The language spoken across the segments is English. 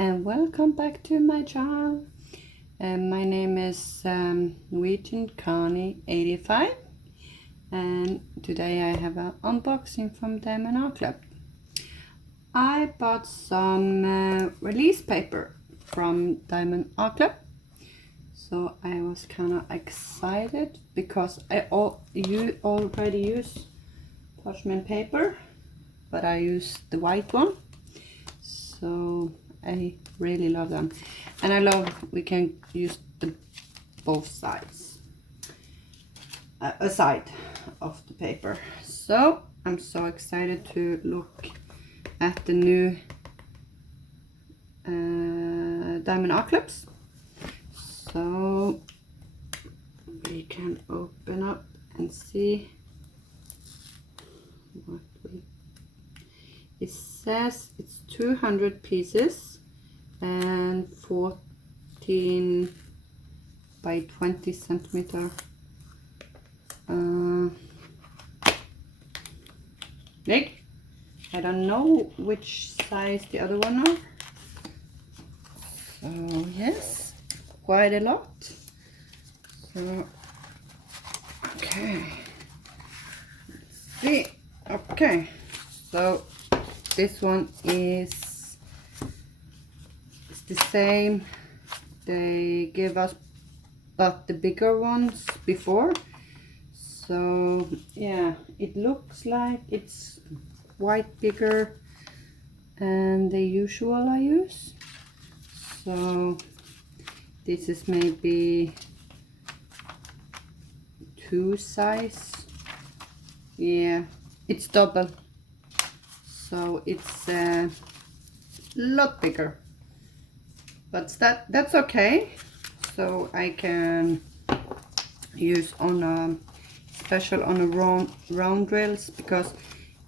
and welcome back to my channel. My name is Norwegian Connie 85, and today I have an unboxing from Diamond Art Club. I bought some release paper from Diamond Art Club, so I was kind of excited because you already use parchment paper, but I use the white one. So I really love them, and I love we can use both sides, a side of the paper. So I'm so excited to look at the new Diamond Art Clubs. So we can open up and see what it says. It's 200 pieces and 14 by 20 centimeter big. I don't know which size the other one are. So yes, quite a lot. So okay, let's see. Okay, so this one is the same they gave us, but the bigger ones before. So yeah, it looks like it's quite bigger than the usual I use. So this is maybe 2 size. Yeah, it's double, so it's a lot bigger, but that's okay. So I can use on a special on a round drills, because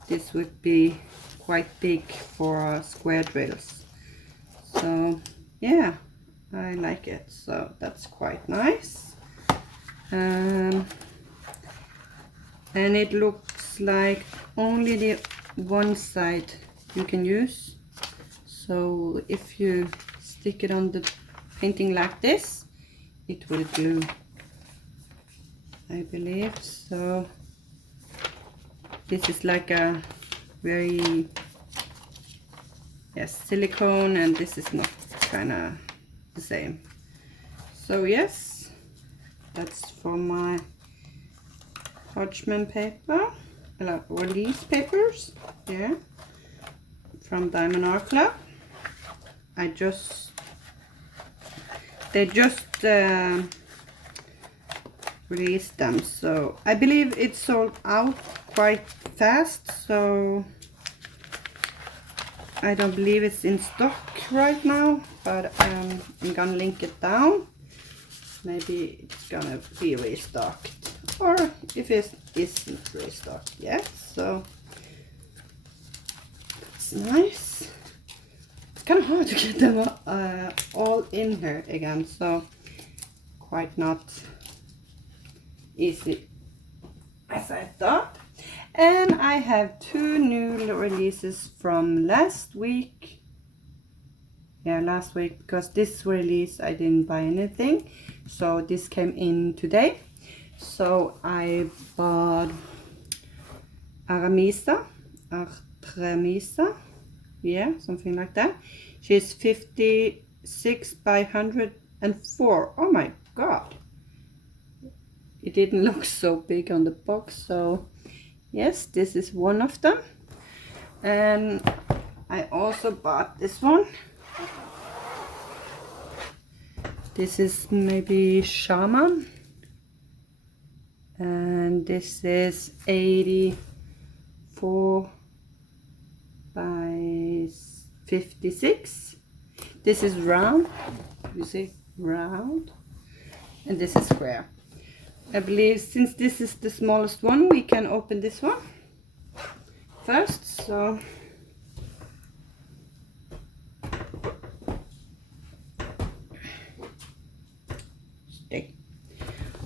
this would be quite big for square drills. So yeah, I like it, so that's quite nice. And it looks like only the one side you can use. So if you stick it on the painting like this, it will glue, I believe. So this is like a very silicone, and this is not kind of the same. So yes, that's for my parchment paper, release papers, yeah, from Diamond Art Club. They just released them, so I believe it's sold out quite fast, so I don't believe it's in stock right now, but I'm gonna link it down. Maybe it's gonna be restocked, or if it isn't restocked yet. So it's nice. It's kind of hard to get them all in here again, so quite not easy as I thought. And I have 2 new releases from last week. Yeah, last week, because this release I didn't buy anything, so this came in today. So I bought Artemisa, yeah, something like that. She's 56 by 104. Oh my god, it didn't look so big on the box. So yes, this is one of them. And I also bought this one. This is maybe Shaman, and this is 84 by 56. This is round, you see, round, and this is square. I believe since this is the smallest one, we can open this one first. So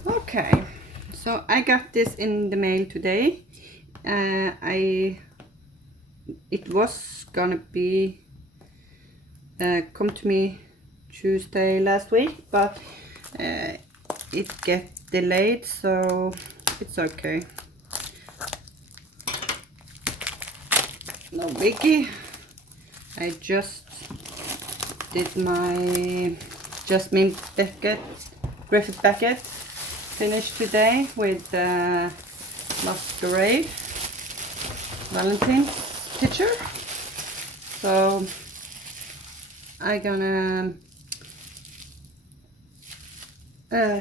okay, so I got this in the mail today. It was gonna be come to me Tuesday last week, but it get delayed, so it's okay. No biggie. I just did my Jasmine Beckett, Griffith Beckett finish today with Masquerade Valentine's picture. So I'm gonna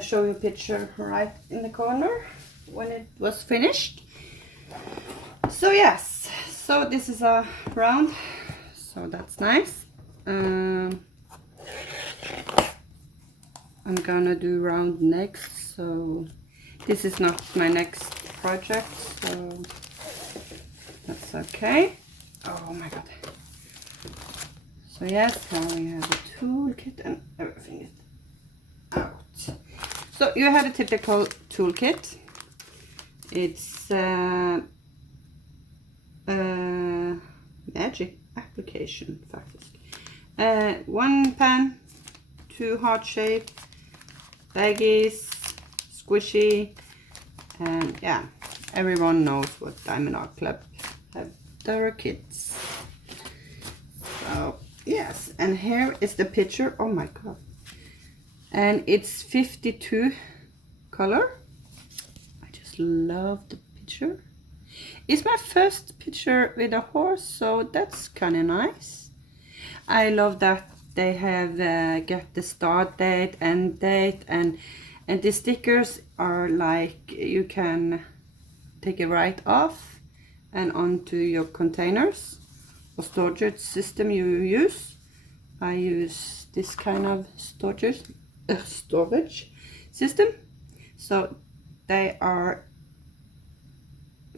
show you a picture right in the corner when it was finished. So yes, so this is a round, so that's nice. I'm gonna do round next, so this is not my next project, so that's okay. Oh my god. So yes, now we have a toolkit and everything is out. So you have a typical toolkit. It's magic application faktiskt. One pen, two heart shape, baggies, squishy, and yeah, everyone knows what Diamond Art Club have their kits. So yes, and here is the picture. Oh my god, and it's 52 color. I just love the picture. It's my first picture with a horse, so that's kind of nice. I love that they have got the start date, end date, and the stickers are like you can take it right off and onto your containers or storage system you use. I use this kind of storage system, so they are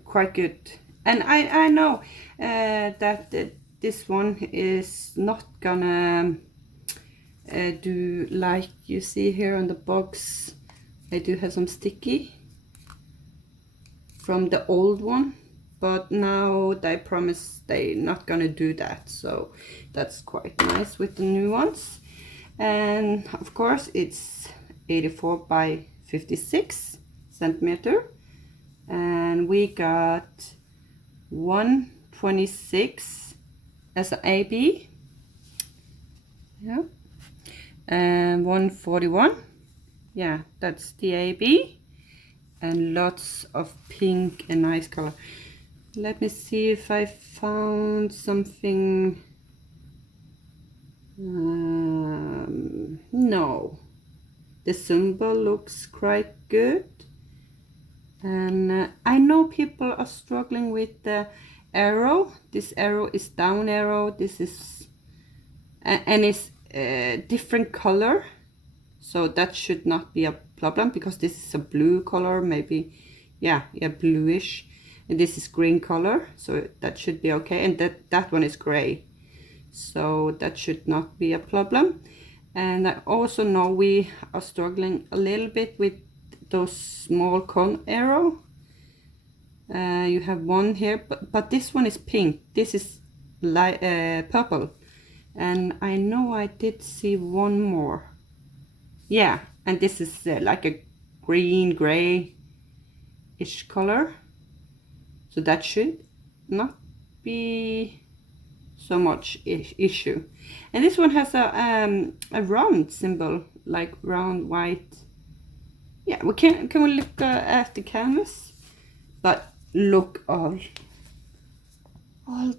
quite good. And I know that this one is not gonna do like you see here on the box. I do have some sticky from the old one, but now they promise they not gonna do that, so that's quite nice with the new ones. And of course it's 84 by 56 centimeter, and we got 126 as an AB, yeah, and 141, yeah, that's the AB, and lots of pink and nice color. Let me see if I found something. No, the symbol looks quite good, and I know people are struggling with the arrow. This arrow is down arrow, this is and it's different color, so that should not be a problem because this is a blue color, maybe, yeah, bluish, and this is green color, so that should be okay. And that one is gray, so that should not be a problem. And I also know we are struggling a little bit with those small cone arrow. You have one here, but this one is pink, this is light purple, and I know I did see one more, yeah, and this is like a green gray-ish color, so that should not be so much issue. And this one has a round symbol, like round white. Yeah, we can we look at the canvas, but look all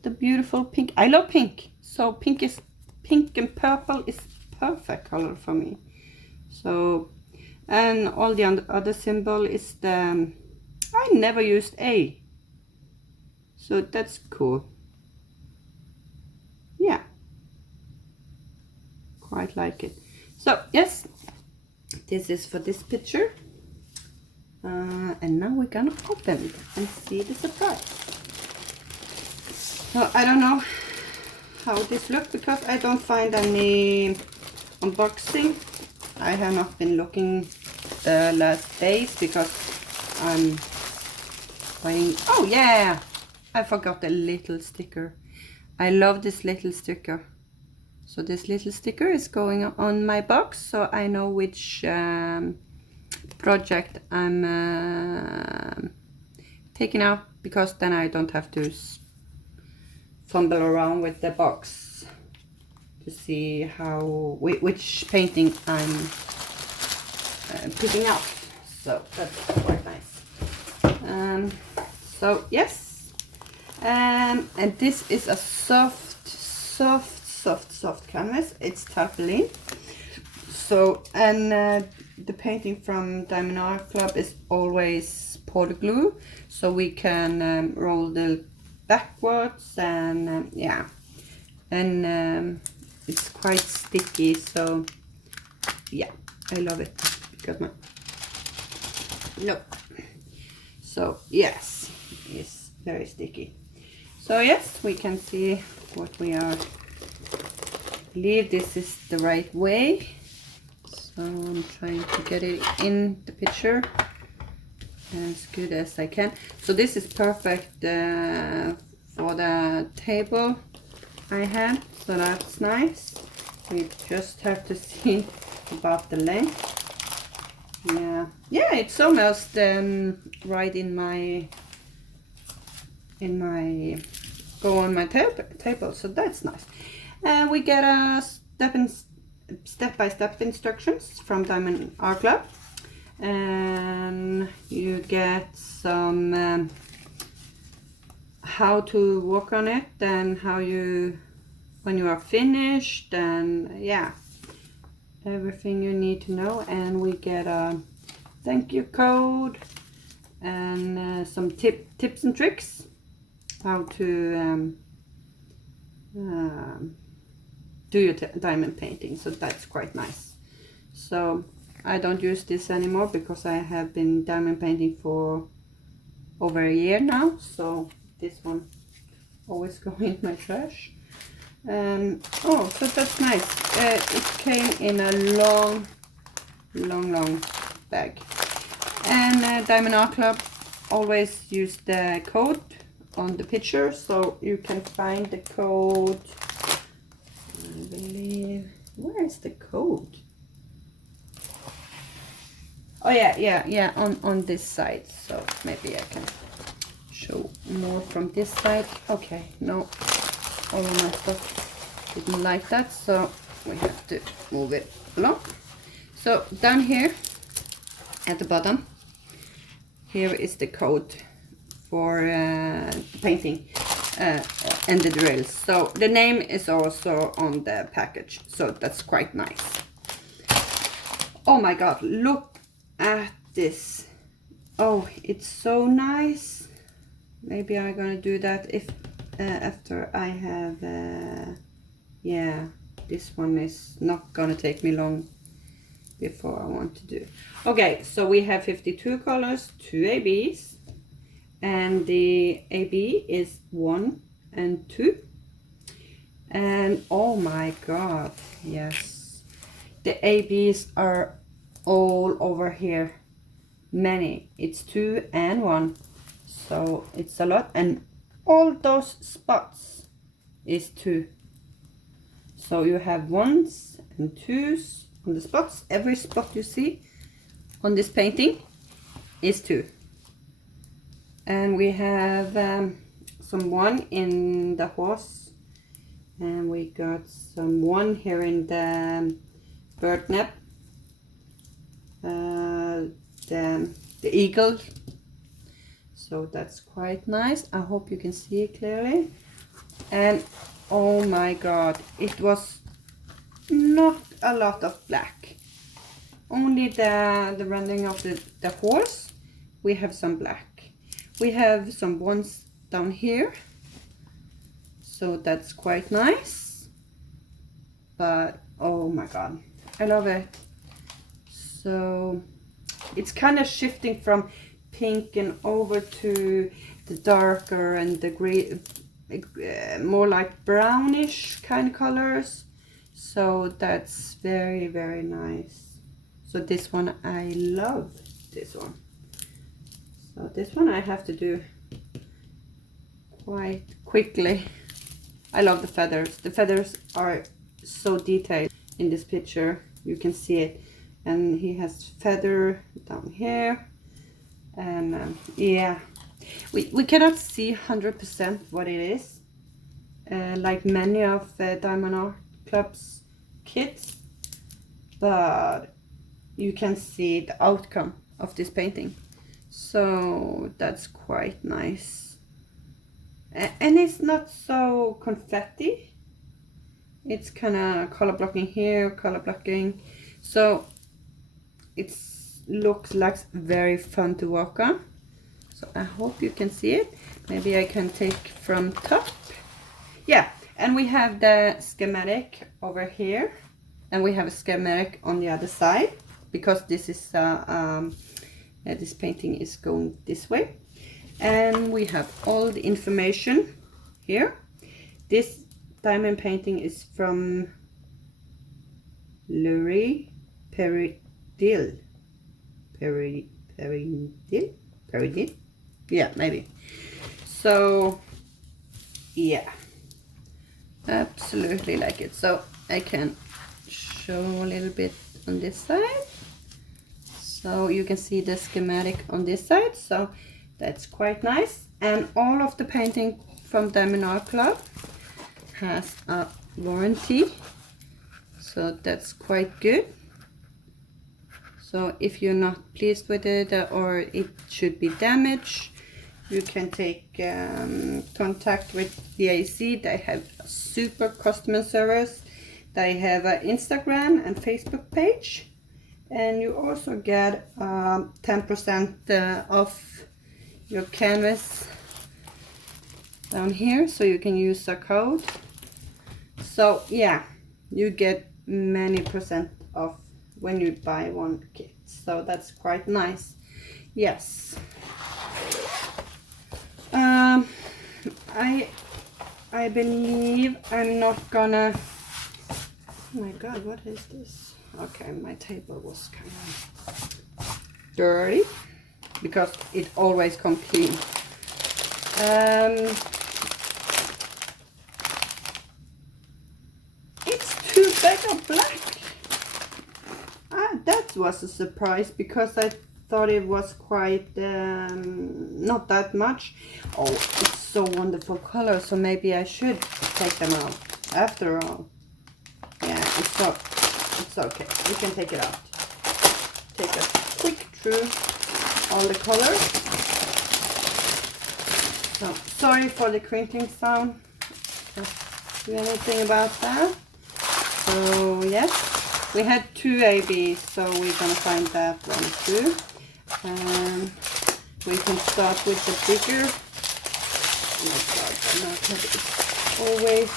the beautiful pink. I love pink, so pink and purple is perfect color for me. So, and all the other symbol is the I never used A, so that's cool. Yeah, quite like it. So yes, this is for this picture, and now we're gonna open it and see the surprise. So I don't know how this looks because I don't find any unboxing. I have not been looking the last days because I'm buying. Oh yeah, I forgot the little sticker. I love this little sticker. So this little sticker is going on my box, so I know which project I'm taking out, because then I don't have to fumble around with the box to see which painting I'm picking out. So that's quite nice. So yes, and this is a soft canvas. It's tarpaulin. So, and the painting from Diamond Art Club is always powder glue, so we can roll the backwards, and yeah, and it's quite sticky. So yeah, I love it because look. So yes, it's very sticky. So yes, we can see what we are. I believe this is the right way. So I'm trying to get it in the picture as good as I can. So this is perfect for the table I have. So that's nice. We just have to see about the length. Yeah, it's almost right in my go on my table. So that's nice. And we get a step-by-step instructions from Diamond Art Club, and you get some how to work on it, and how you when you are finished, and yeah, everything you need to know. And we get a thank you code and some tips and tricks how to do your diamond painting. So that's quite nice. So I don't use this anymore because I have been diamond painting for over a year now, so this one always go in my trash. Oh, so that's nice. It came in a long bag. And Diamond Art Club always use the code on the picture, so you can find the code. I believe, where is the code? Oh yeah, on this side. So maybe I can show more from this side. Okay, no, all of my stuff didn't like that, so we have to move it along. So down here at the bottom, here is the code for painting and the drills. So the name is also on the package, so that's quite nice. Oh my god, look at this. Oh, it's so nice. Maybe I'm gonna do that if after I have yeah, this one is not gonna take me long before I want to do. Okay, so we have 52 colors, 2 ABs, and the AB is 1 and 2. And oh my god, yes, the ABs are all over here. Many, it's 2 and 1, so it's a lot. And all those spots is 2. So you have 1s and 2s on the spots. Every spot you see on this painting is 2. And we have some 1 in the horse, and we got some 1 here in the bird nap, the eagle. So that's quite nice. I hope you can see it clearly. And oh my god, it was not a lot of black, only the rendering of the horse. We have some black. We have some ones down here, so that's quite nice. But oh my god, I love it. So it's kind of shifting from pink and over to the darker and the gray, more like brownish kind of colors. So that's very nice. So this one, I love this one. So this one I have to do quite quickly. I love the feathers. The feathers are so detailed in this picture. You can see it, and he has feather down here, and yeah, we cannot see 100% what it is, like many of the Diamond Art Club's kits, but you can see the outcome of this painting, so that's quite nice. And it's not so confetti, it's kind of color blocking here, color blocking, so it looks like very fun to work on. So I hope you can see it. Maybe I can take from top. Yeah, and we have the schematic over here, and we have a schematic on the other side, because this is this painting is going this way. And we have all the information here. This diamond painting is from Louis Peridil. Peridil? Yeah, maybe. So, yeah. Absolutely like it. So, I can show a little bit on this side. So, you can see the schematic on this side. So, that's quite nice. And all of the painting from Diamond Art Club has a warranty. So, that's quite good. So if you're not pleased with it, or it should be damaged, you can take contact with the AC. They have a super customer service. They have an Instagram and Facebook page, and you also get 10% off your canvas down here, so you can use a code. So yeah, you get many percent off when you buy one kit, so that's quite nice. Yes. I believe I'm not gonna, oh my god, what is this? Okay, my table was kind of dirty because it always comes clean. It's 2 bags of black. That was a surprise, because I thought it was quite not that much. Oh, it's so wonderful color, so maybe I should take them out after all. Yeah, it's okay, we can take it out. Take a quick through all the colors. So sorry for the crinkling sound, can't do anything about that. So yes, we had 2 ABs, so we're gonna find that one too. And we can start with the bigger. Oh my god, I'm not happy. It's always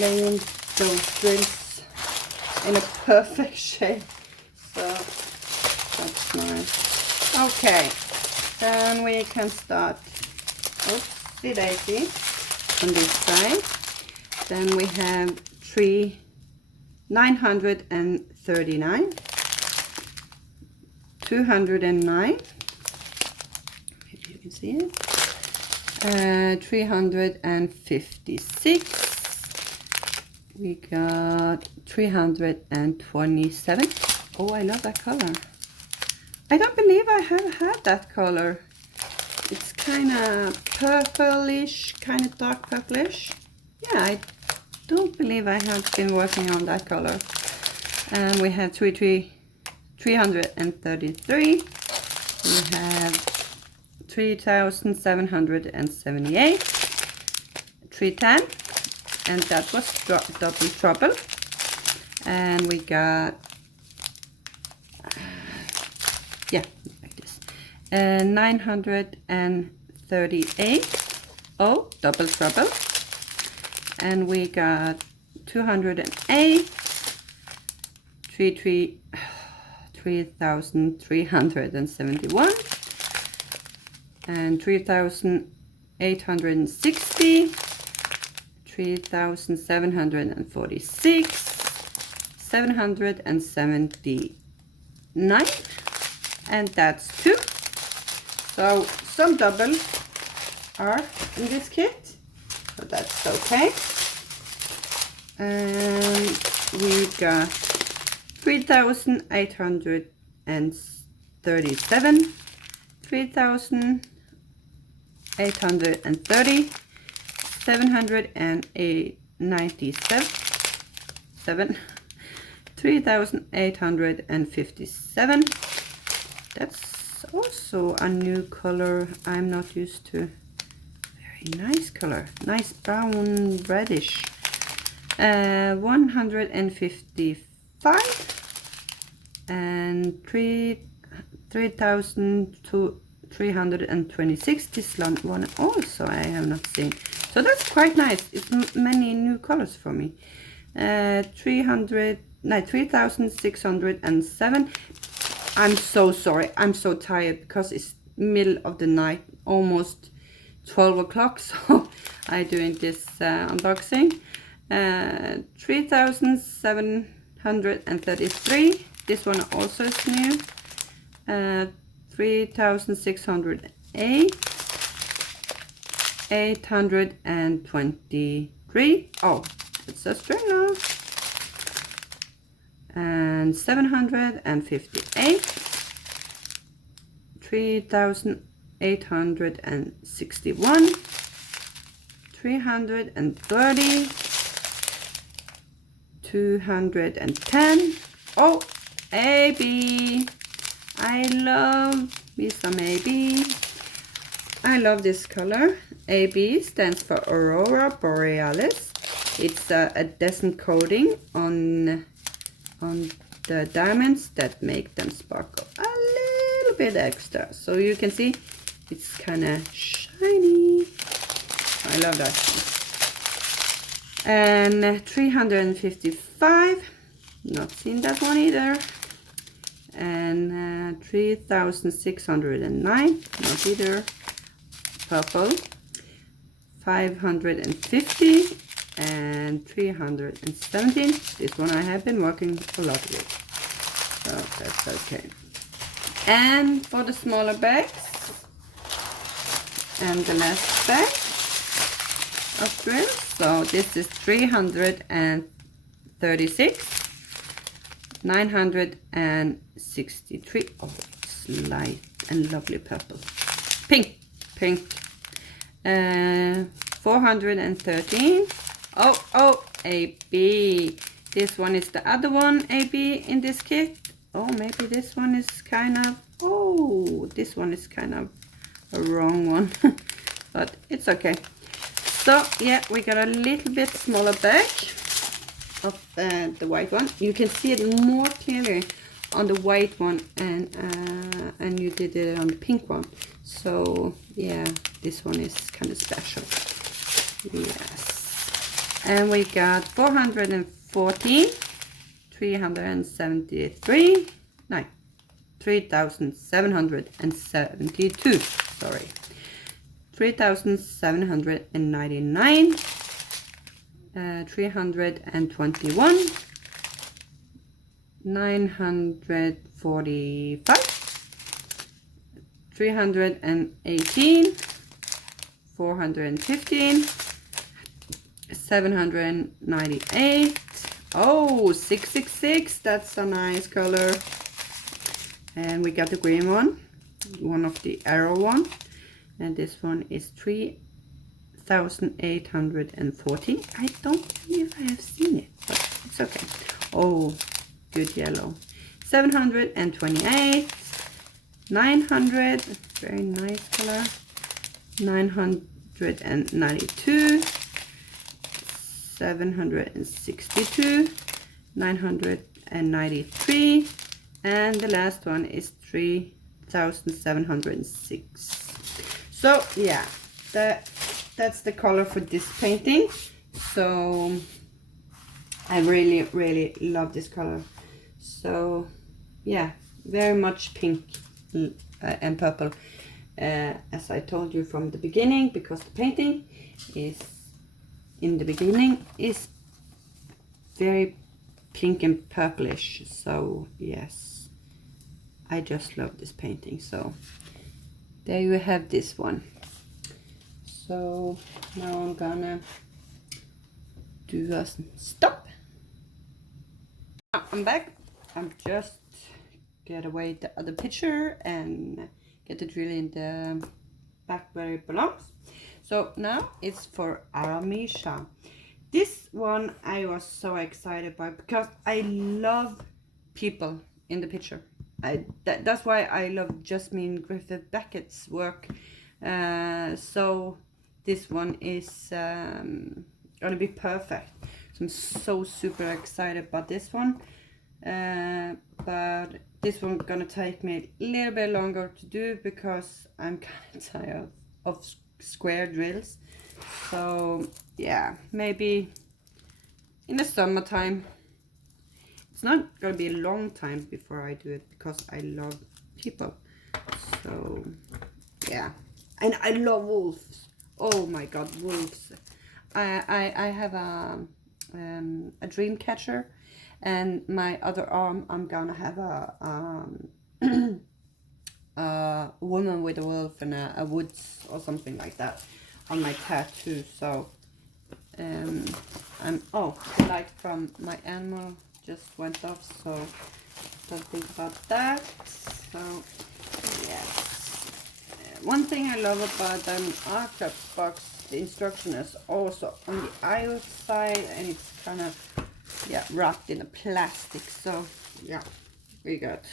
laying those drills in a perfect shape. So that's nice. Okay, then we can start. Oopsie daisy on this side. Then we have 939, 209, maybe you can see it, 356, we got 327. Oh, I love that color. I don't believe I have had that color. It's kind of purplish, kind of dark purplish. Yeah, I don't believe I have been working on that color. And we have 333. We have 3,778. 310, and that was double trouble. And we got yeah, like this, 938. Oh, double trouble. And we got 208, 3,371, and 3,860, 3,746, 779, and that's 2. So some double are in this kit, so that's okay. And we got 3,837, 3,830, 797, 3,857. That's also a new color I'm not used to. Very nice color, nice brown reddish. 155 and 3,326. This one also I have not seen, so that's quite nice. It's many new colors for me. 3,607. I'm so sorry, I'm so tired because it's middle of the night, almost 12 o'clock, so I'm doing this unboxing. 3,733. This one also is new. 3,608. 823. Oh, it's a string now. And 758. 3,861. 330. 210. Oh, AB. I love me some AB. I love this color. AB stands for Aurora Borealis. It's a decent coating on the diamonds that make them sparkle a little bit extra. So you can see it's kind of shiny. I love that. And 355, not seen that one either. And 3,609, not either. Purple. 550 and 317. This one I have been working a lot with, so that's okay. And for the smaller bags and the last bag of drills, so this is 336, 963. Oh, it's light and lovely purple, pink. 413. Oh, AB. This one is the other one, AB, in this kit. Oh, maybe this one is kind of, oh, this one is kind of a wrong one, but it's okay. So yeah, we got a little bit smaller bag of the white one. You can see it more clearly on the white one, and you did it on the pink one. So yeah, this one is kind of special. Yes. And we got 414, 373, no, 3,772, sorry. 3,799, 321, 945, 318, 415, 798. Oh, 666. That's a nice color. And we got the green one of the arrow one. And this one is 3,840. I don't believe I have seen it, but it's okay. Oh, good yellow. 728. 900. Very nice color. 992. 762, 993, and the last one is 3,706. So yeah, that's the color for this painting. So I really love this color. So yeah, very much pink and purple, as I told you from the beginning, because the painting is in the beginning is very pink and purplish. So yes, I just love this painting. So there you have this one. So now I'm gonna do a stop. Now I'm back. I'm just get away the other picture and get the drill in the back where it belongs. So now it's for Artemisa. This one I was so excited about because I love people in the picture. That's why I love Jasmine Griffith Beckett's work. So this one is gonna be perfect. So I'm so super excited about this one. But this one's gonna take me a little bit longer to do because I'm kind of tired of square drills. So yeah, maybe in the summertime. It's not gonna be a long time before I do it because I love people. So yeah, and I love wolves. Oh my god, wolves. I have a dream catcher, and my other arm I'm gonna have a woman with a wolf and a woods or something like that on my tattoo. So oh, the light from my animal just went off, so don't think about that. So yes, one thing I love about an archive box, the instruction is also on the outside, and it's kind of wrapped in a plastic. So yeah, we got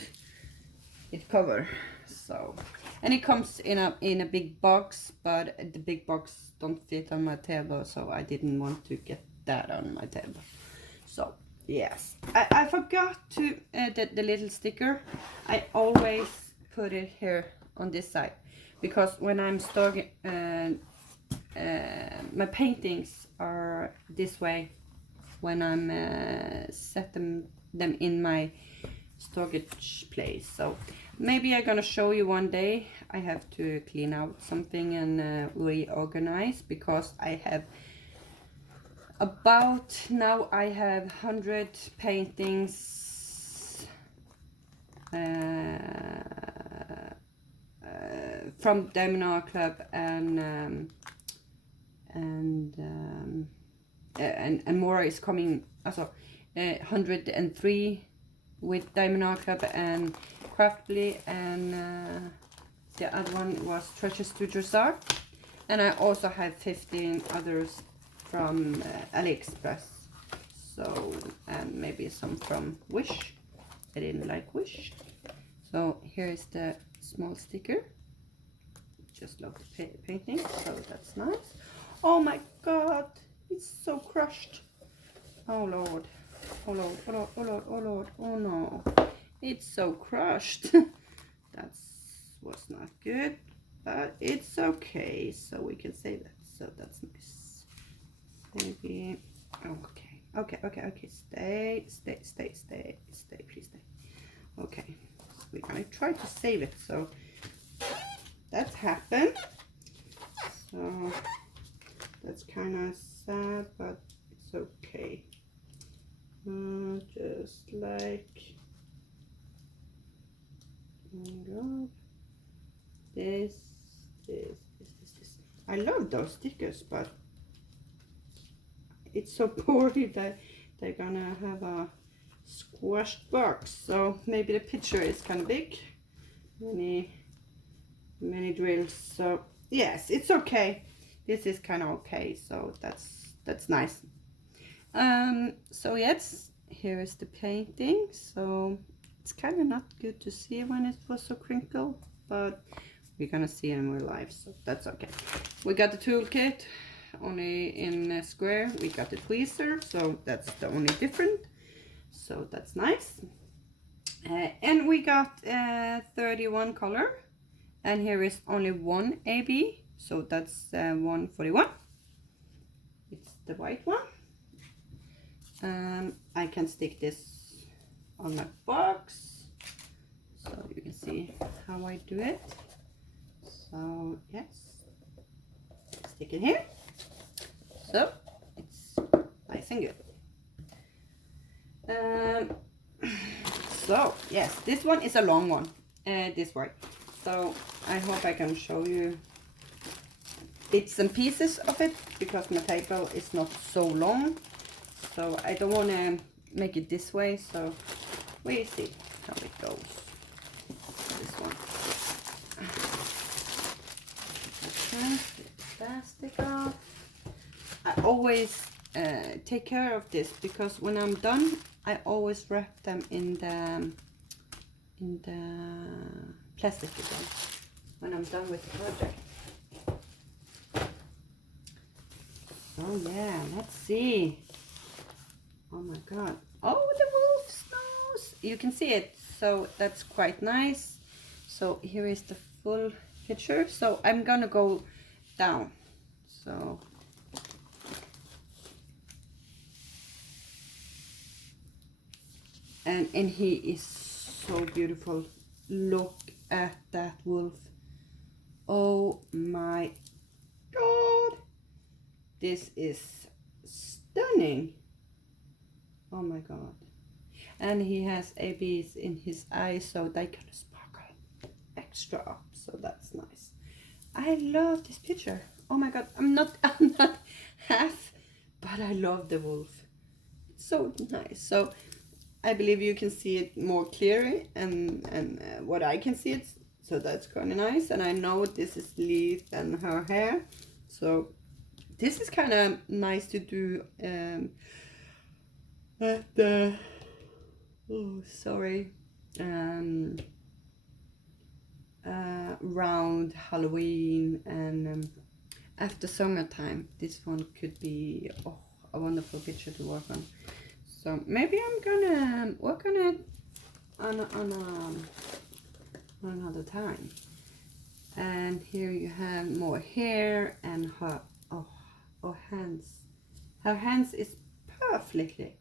it covered. So, and it comes in a big box, but the big box don't fit on my table, so I didn't want to get that on my table. So yes, I forgot to the little sticker. I always put it here on this side because when I'm storing my paintings are this way when I'm set them in my storage place. So maybe I'm gonna show you one day. I have to clean out something and reorganize because I have about now I have 100 paintings from Diamond Club and more is coming. Also 103 with Diamond Club and Craftbly, and the other one was Treasure Studios Art, and I also have 15 others from AliExpress. So and maybe some from Wish. I didn't like Wish. So here is the small sticker. Just love the painting, so that's nice. Oh my god, it's so crushed. Oh lord. Oh lord, oh lord, oh lord, oh lord, oh no. It's so crushed. That was not good, but it's okay. So we can say that. So that's nice. Maybe, okay. Stay, please stay. Okay, so we're gonna try to save it. So that's happened. So that's kind of sad, but it's okay. Just like, oh my god, this. I love those stickers, but it's so poorly that they're gonna have a squashed box. So maybe the picture is kind of big, many drills. So yes, it's okay. This is kind of okay. So that's nice. So yes, here is the painting. So it's kind of not good to see when it was so crinkled, but we're gonna see it in real life, so that's okay. We got the toolkit only in a square. We got the tweezer, so that's the only different. So that's nice. And we got 31 color, and here is only one AB, so that's 141. It's the white one. I can stick this on my box so you can see how I do it. So yes, stick it here, so it's nice and good. So yes, this one is a long one, this way, so I hope I can show you bits and pieces of it because my table is not so long. so I don't want to make it this way, so we see how it goes. This one. Okay, plastic off. I always take care of this because when I'm done, I always wrap them in the plastic again when I'm done with the project. Oh yeah, let's see. Oh my god. Oh, the wolf's nose. You can see it, so that's quite nice. So here is the full picture. So I'm gonna go down. So and he is so beautiful. Look at that wolf. Oh my god. This is stunning. Oh my god. And he has ABs in his eyes, so they can sparkle extra up, so that's nice. I love this picture. Oh my god, I'm not half, but I love the wolf. It's so nice. So I believe you can see it more clearly, and what I can see it, so that's kind of nice. And I know this is Leaf and her hair, so this is kind of nice to do at the, oh sorry, around Halloween and after summertime. This one could be a wonderful picture to work on. So maybe I'm gonna work on it on another time. And here you have more hair and her hands. Her hands is perfectly,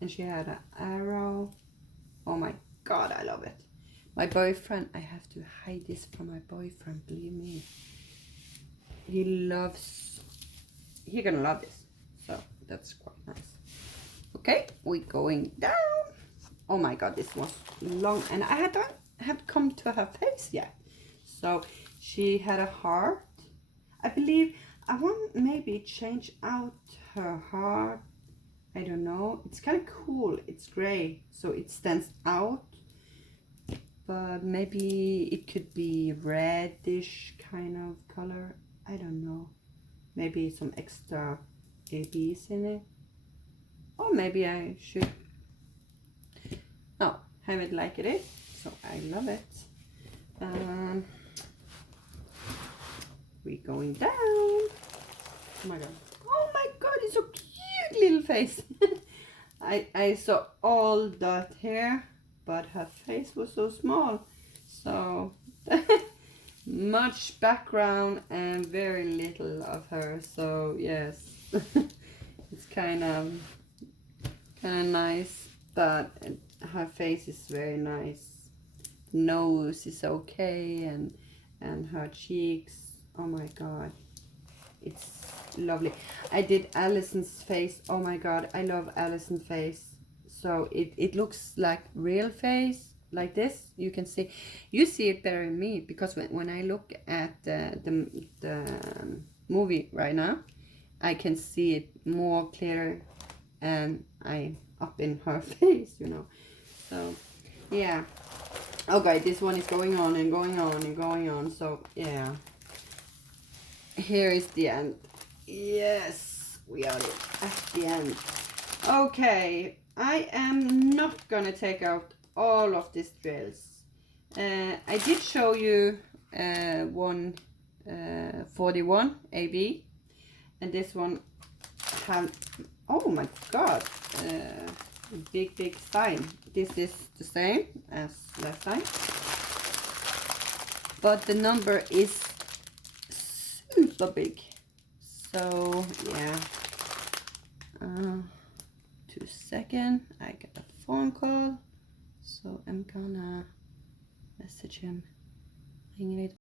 and she had an arrow. Oh my god, I love it. My boyfriend, I have to hide this from my boyfriend, believe me. He's gonna love this, so that's quite nice. Okay, we're going down. Oh my god, this was long, and I hadn't come to her face yet. So she had a heart. I believe I want maybe change out her heart. I don't know. It's kind of cool. It's gray, so it stands out. But maybe it could be reddish kind of color. I don't know. Maybe some extra ABs in it. Or maybe I should have it like it is. So I love it. We're going down. Oh my god. Oh my god, it's so cute little face. I saw all that hair, but her face was so small. So much background and very little of her. So yes, it's kind of nice, but her face is very nice. Nose is okay, and her cheeks. Oh my god, it's lovely. I did Allison's face. Oh my god, I love Allison's face. So it looks like real face, like this. You can see, you see it better than me, because when I look at the movie right now, I can see it more clear, and I'm up in her face, you know. So yeah. Okay, this one is going on and going on and going on. So yeah, here is the end. Yes, we are at the end. Okay, I am not gonna take out all of these drills. I did show you one 41 AB, and this one have, oh my god, big sign. This is the same as last time, but the number is super big. So yeah, 2 seconds, I got a phone call, so I'm gonna message him.